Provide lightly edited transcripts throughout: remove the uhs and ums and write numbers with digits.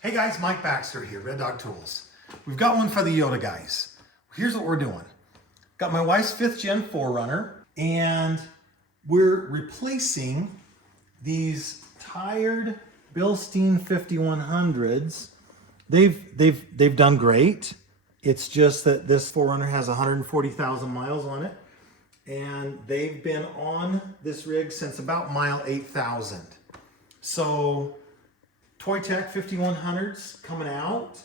Hey guys, Mike Baxter here, Red Dog Tools. We've got one for the Yoda guys. Here's what we're doing. Got my wife's 5th gen 4Runner, and we're replacing these tired Bilstein 5100s. They've done great. It's just that this 4Runner has 140,000 miles on it, and they've been on this rig since about mile 8,000. So Toy Tech 5100s coming out,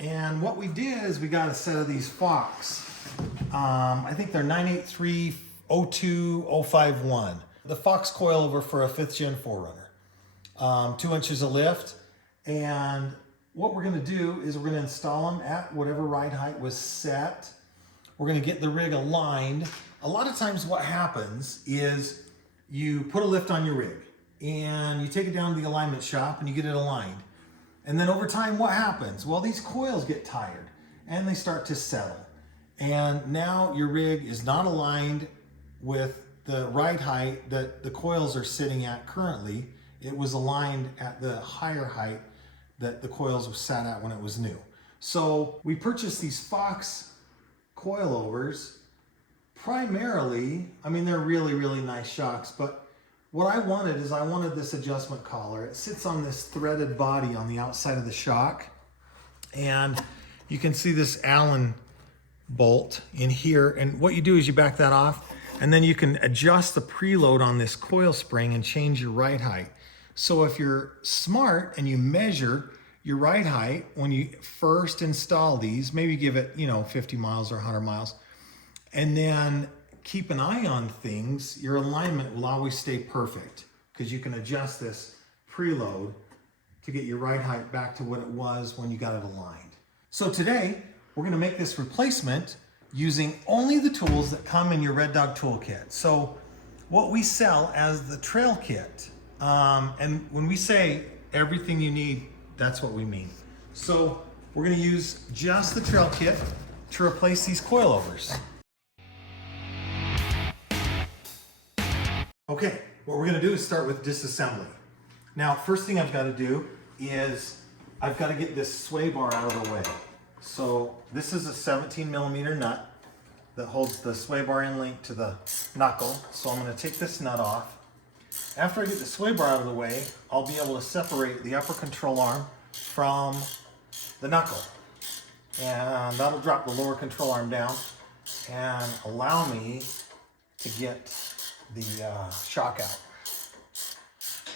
and what we did is we got a set of these Fox. I think they're 983-02051. The Fox coilover for a 5th gen 4Runner. 2 inches of lift, and what we're going to do is we're going to install them at whatever ride height was set. We're going to get the rig aligned. A lot of times what happens is you put a lift on your rig and you take it down to the alignment shop and you get it aligned. And then over time, what happens? Well, these coils get tired and they start to settle. And now your rig is not aligned with the ride height that the coils are sitting at currently. It was aligned at the higher height that the coils were sat at when it was new. So we purchased these Fox coilovers primarily. I mean, they're really, really nice shocks, but what I wanted is I wanted this adjustment collar. It sits on this threaded body on the outside of the shock, and you can see this Allen bolt in here, and what you do is you back that off, and then you can adjust the preload on this coil spring and change your ride height. So if you're smart and you measure your ride height when you first install these, maybe give it 50 miles or 100 miles, and then keep an eye on things, your alignment will always stay perfect because you can adjust this preload to get your ride height back to what it was when you got it aligned. So today, we're going to make this replacement using only the tools that come in your Red Dog toolkit. So what we sell as the trail kit, and when we say everything you need, that's what we mean. So we're going to use just the trail kit to replace these coilovers. Okay, what we're going to do is start with disassembly. Now, first thing I've got to do is I've got to get this sway bar out of the way. So this is a 17 millimeter nut that holds the sway bar in link to the knuckle. So I'm going to take this nut off. After I get the sway bar out of the way, I'll be able to separate the upper control arm from the knuckle. And that'll drop the lower control arm down and allow me to get the shock out.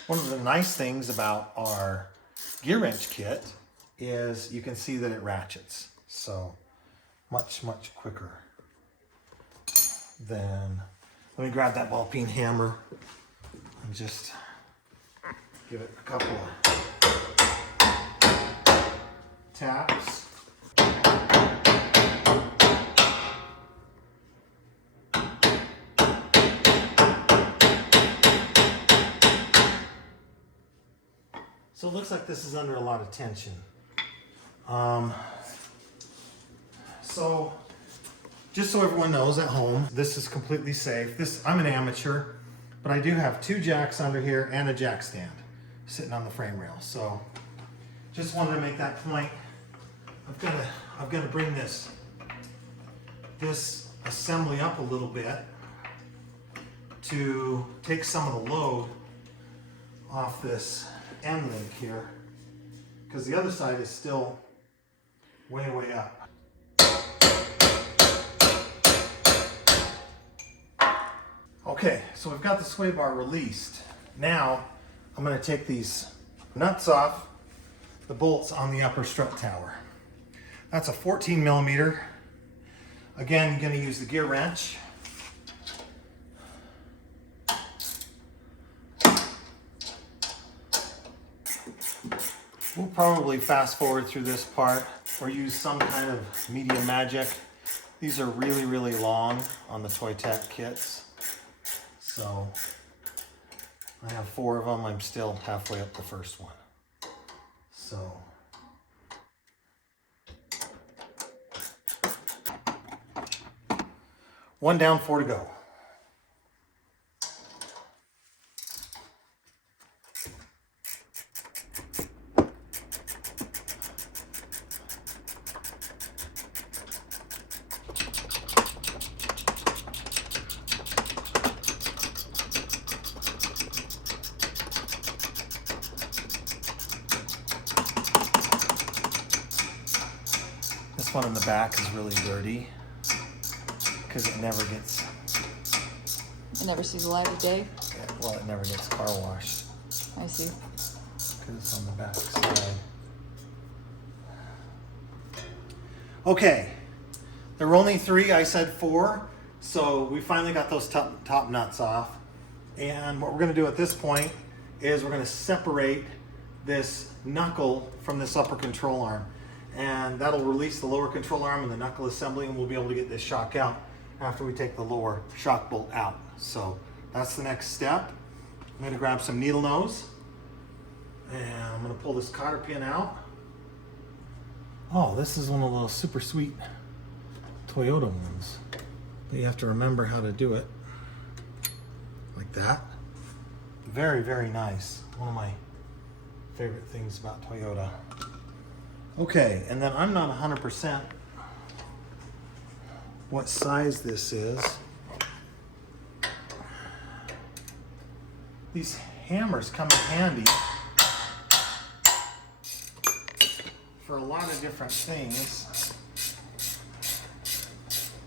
One of the nice things about our gear wrench kit is you can see that it ratchets. So much quicker than, let me grab that ball peen hammer and just give it a couple of taps. So it looks like this is under a lot of tension. So just so everyone knows at home, this is completely safe. I'm an amateur, but I do have 2 jacks under here and a jack stand sitting on the frame rail. So just wanted to make that point. I've got to bring this assembly up a little bit to take some of the load off this end link here, because the other side is still way up. Okay, so we've got the sway bar released. Now I'm going to take these nuts off the bolts on the upper strut tower. That's a 14 millimeter. Again, you're going to use the gear wrench. We'll probably fast forward through this part or use some kind of media magic. These are really, really long on the Toy Tech kits. So I have 4 of them. I'm still halfway up the first one. So one down, 4 to go. This one in the back is really dirty because it never gets... It never sees the light of day? Well, it never gets car washed. I see. Because it's on the back side. Okay, there were only 3, I said 4, so we finally got those top nuts off. And what we're going to do at this point is we're going to separate this knuckle from this upper control arm. And that'll release the lower control arm and the knuckle assembly, and we'll be able to get this shock out after we take the lower shock bolt out. So that's the next step. I'm going to grab some needle nose, and I'm going to pull this cotter pin out. Oh, this is one of those super sweet Toyota ones. But you have to remember how to do it. Like that. Very, very nice. One of my favorite things about Toyota. Okay, and then I'm not 100% what size this is. These hammers come in handy for a lot of different things.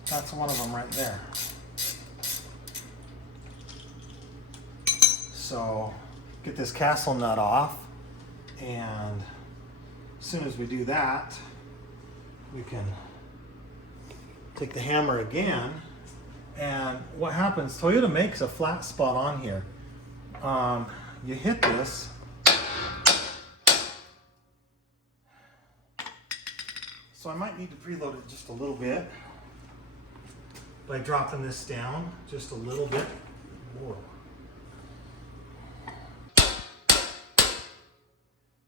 That's one of them right there. So get this castle nut off, and as soon as we do that, we can take the hammer again. And what happens, Toyota makes a flat spot on here. You hit this, so I might need to preload it just a little bit by dropping this down just a little bit. Whoa.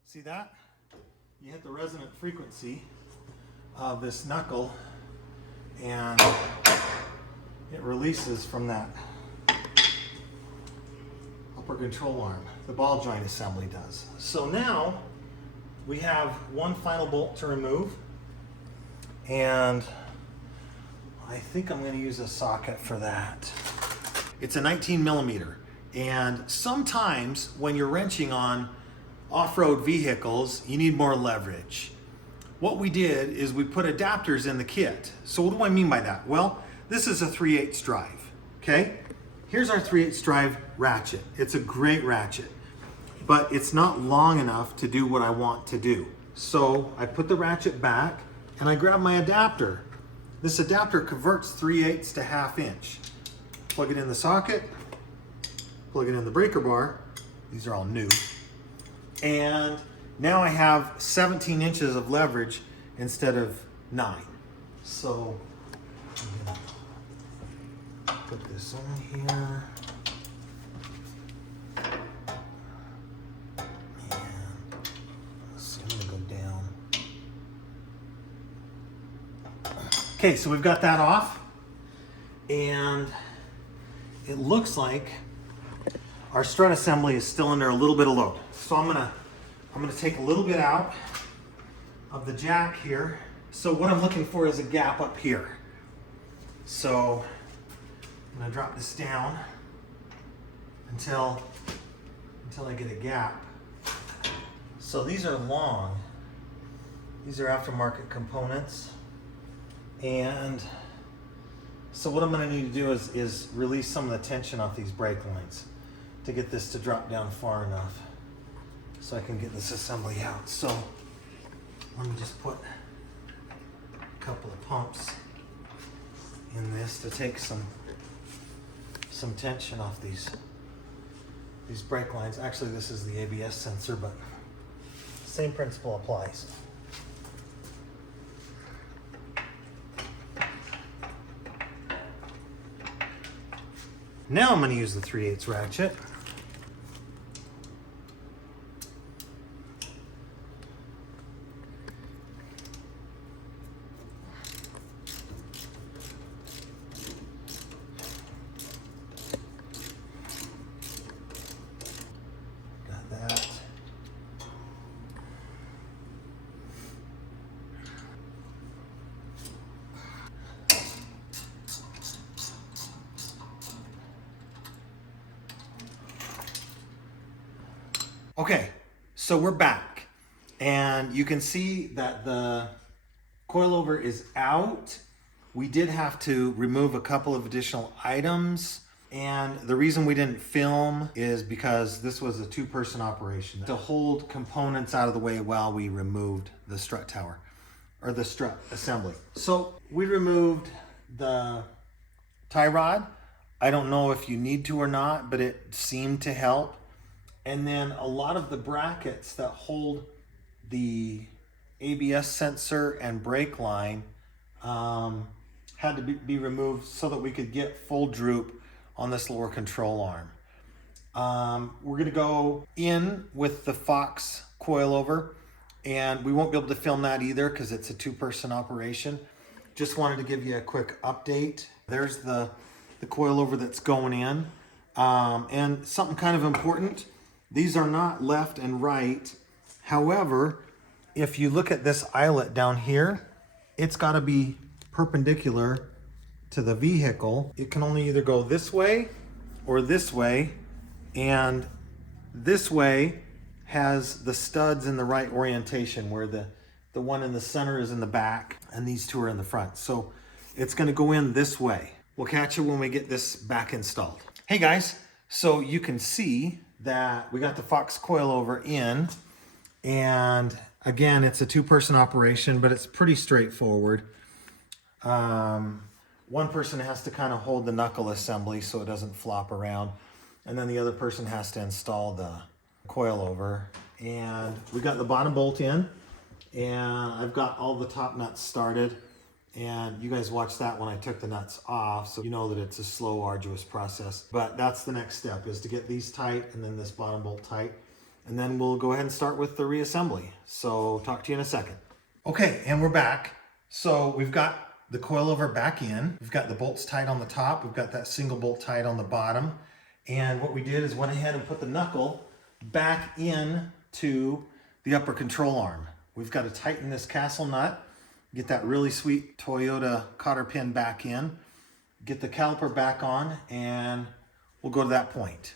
See that? You hit the resonant frequency of this knuckle, and it releases from that upper control arm. The ball joint assembly does. So now we have one final bolt to remove, and I think I'm going to use a socket for that. It's a 19 millimeter, and sometimes when you're wrenching on off-road vehicles, you need more leverage. What we did is we put adapters in the kit. So what do I mean by that? Well, this is a 3/8 drive, okay? Here's our 3/8 drive ratchet. It's a great ratchet, but it's not long enough to do what I want to do. So I put the ratchet back and I grab my adapter. This adapter converts 3/8 to 1/2 inch. Plug it in the socket, plug it in the breaker bar. These are all new. And now I have 17 inches of leverage instead of 9. So I'm gonna put this on here. And let's see, I'm gonna go down. Okay, so we've got that off, and it looks like our strut assembly is still under a little bit of load. So I'm gonna take a little bit out of the jack here. So what I'm looking for is a gap up here. So I'm gonna drop this down until I get a gap. So these are long. These are aftermarket components. And so what I'm gonna need to do is release some of the tension off these brake lines to get this to drop down far enough so I can get this assembly out. So let me just put a couple of pumps in this to take some tension off these brake lines. Actually, this is the ABS sensor, but same principle applies. Now I'm going to use the 3/8 ratchet. Got that. Okay, so we're back, and you can see that the coilover is out. We did have to remove a couple of additional items. And the reason we didn't film is because this was a 2-person operation to hold components out of the way while we removed the strut tower or the strut assembly. So we removed the tie rod. I don't know if you need to or not, but it seemed to help. And then a lot of the brackets that hold the ABS sensor and brake line had to be removed so that we could get full droop on this lower control arm. We're gonna go in with the Fox coilover, and we won't be able to film that either because it's a 2-person operation. Just wanted to give you a quick update. There's the coilover that's going in. And something kind of important, these are not left and right. However, if you look at this eyelet down here, it's gotta be perpendicular to the vehicle. It can only either go this way or this way, and this way has the studs in the right orientation, where the one in the center is in the back and these two are in the front. So it's gonna go in this way. We'll catch you when we get this back installed. Hey guys, so you can see that we got the Fox coilover in, and again, it's a 2-person operation, but it's pretty straightforward. One person has to kind of hold the knuckle assembly so it doesn't flop around, and then the other person has to install the coilover. And we got the bottom bolt in, and I've got all the top nuts started, and you guys watched that when I took the nuts off, so you know that it's a slow, arduous process. But that's the next step, is to get these tight and then this bottom bolt tight, and then we'll go ahead and start with the reassembly. So talk to you in a second. Okay, and we're back. So we've got the coilover back in. We've got the bolts tight on the top. We've got that single bolt tight on the bottom. And what we did is went ahead and put the knuckle back in to the upper control arm. We've got to tighten this castle nut, get that really sweet Toyota cotter pin back in, get the caliper back on, and we'll go to that point.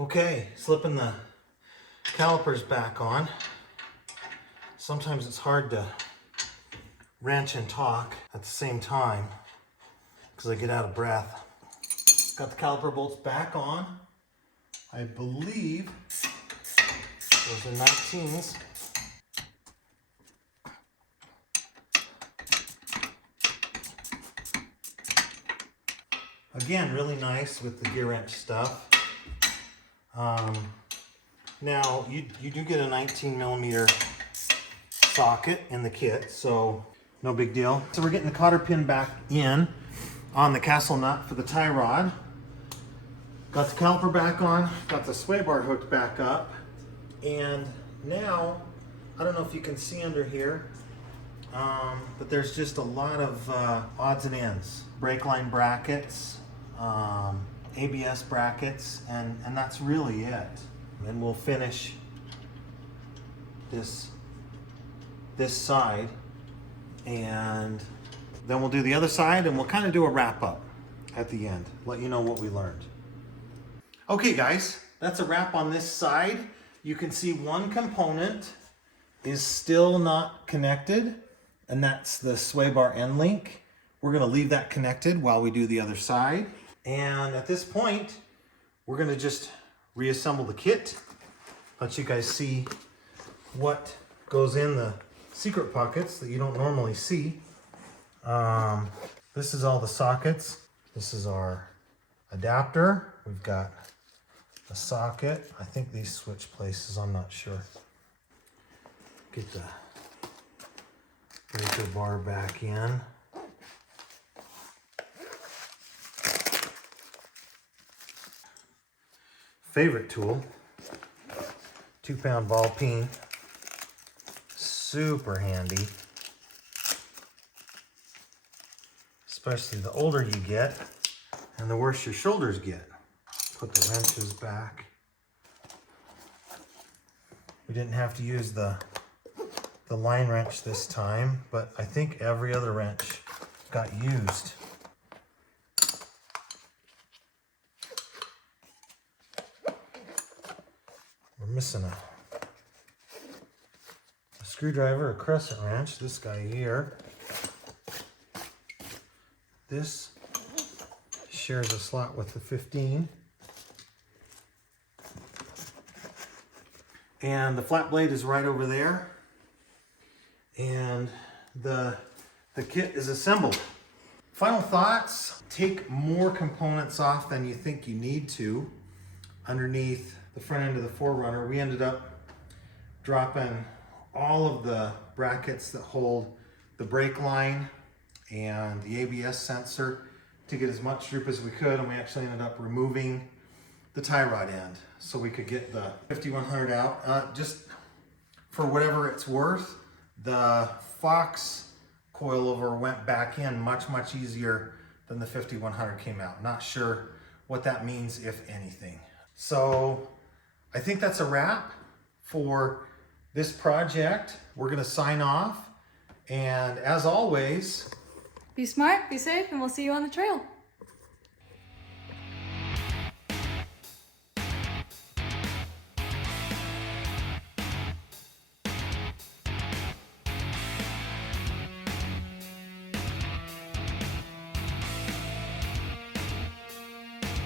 Okay, slipping the calipers back on. Sometimes it's hard to wrench and talk at the same time because I get out of breath. Got the caliper bolts back on. I believe those are 19s. Again, really nice with the gear wrench stuff. Now, you do get a 19mm socket in the kit, so no big deal. So we're getting the cotter pin back in on the castle nut for the tie rod. Got the caliper back on, got the sway bar hooked back up, and now, I don't know if you can see under here, but there's just a lot of odds and ends. Brake line brackets, ABS brackets, and that's really it. And we'll finish this side, and then we'll do the other side, and we'll kind of do a wrap up at the end, let you know what we learned. Okay guys, that's a wrap on this side. You can see one component is still not connected, and that's the sway bar end link. We're gonna leave that connected while we do the other side. And at this point, we're gonna just reassemble the kit, let you guys see what goes in the secret pockets that you don't normally see. This is all the sockets. This is our adapter. We've got a socket. I think these switch places, I'm not sure. Get the breaker bar back in. Favorite tool, 2-pound ball peen. Super handy, especially the older you get and the worse your shoulders get. Put the wrenches back. We didn't have to use the line wrench this time, but I think every other wrench got used. We're missing a screwdriver, a crescent wrench, this guy here. This shares a slot with the 15. And the flat blade is right over there. And the kit is assembled. Final thoughts, take more components off than you think you need to. Underneath the front end of the 4Runner, we ended up dropping all of the brackets that hold the brake line and the ABS sensor to get as much droop as we could, and we actually ended up removing the tie rod end so we could get the 5100 out. Just for whatever it's worth, the Fox coilover went back in much easier than the 5100 came out. Not sure what that means, if anything. So I think that's a wrap for this project. We're gonna sign off, and as always, Be smart, be safe, and we'll see you on the trail.